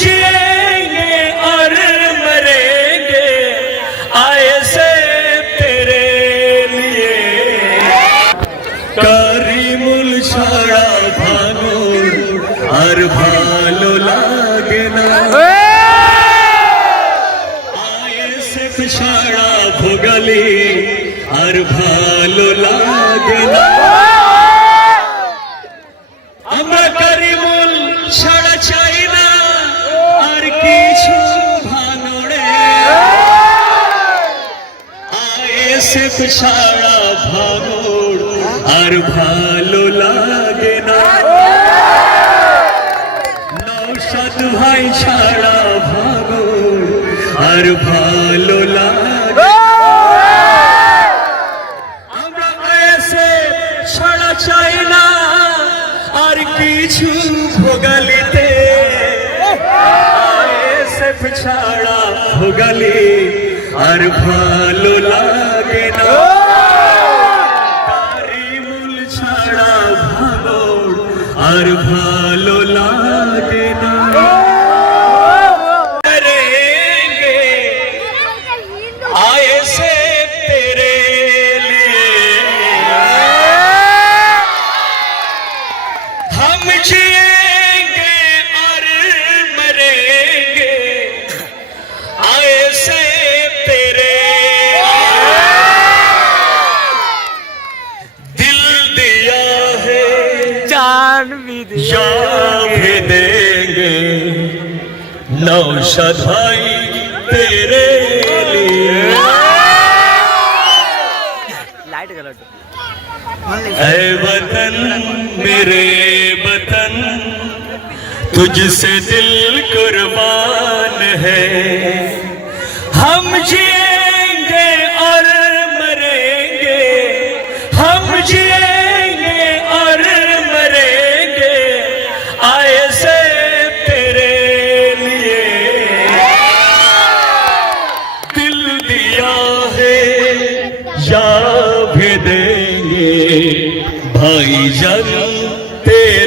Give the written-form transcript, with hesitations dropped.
जिएंगे और मरेंगे आए से तेरे लिए करीमुल छाड़ा भांगुर और भालो लागे ना आए से छाड़ा भोगली और भालो लागे ना আমরা করিমুল ছাড়া চাই না আর কিছু ভাঙড়ে আয়েসে ছাড়া ভাঙড় আর ভালো লাগে না নওশাদ ভাই ছাড়া ভাঙড় আর ভালো লাগে আমরা আয়েসে ছাড়া চাই না আর কিছু ভোগালিতে আয়েসে ছাড়া ভোগালি আর ভালো লাগে না করিমুল ছাড়া ভাঙড় আর ভালো লাগে না करेंगे आए से तेरे लिए हम जिएंगे और मरेंगे आए से तेरे दिल दिया है जान भी दे जान भी देंगे नौशाद भाई तेरे लिए लाइट कलर ऐ वतन मेरे वतन तुझसे दिल कुर्बान है हम जिएंगे और मरेंगे हम जिएंगे और मरेंगे आए से तेरे लिए दिल दिया है या भी देंगे भाईजान तेरे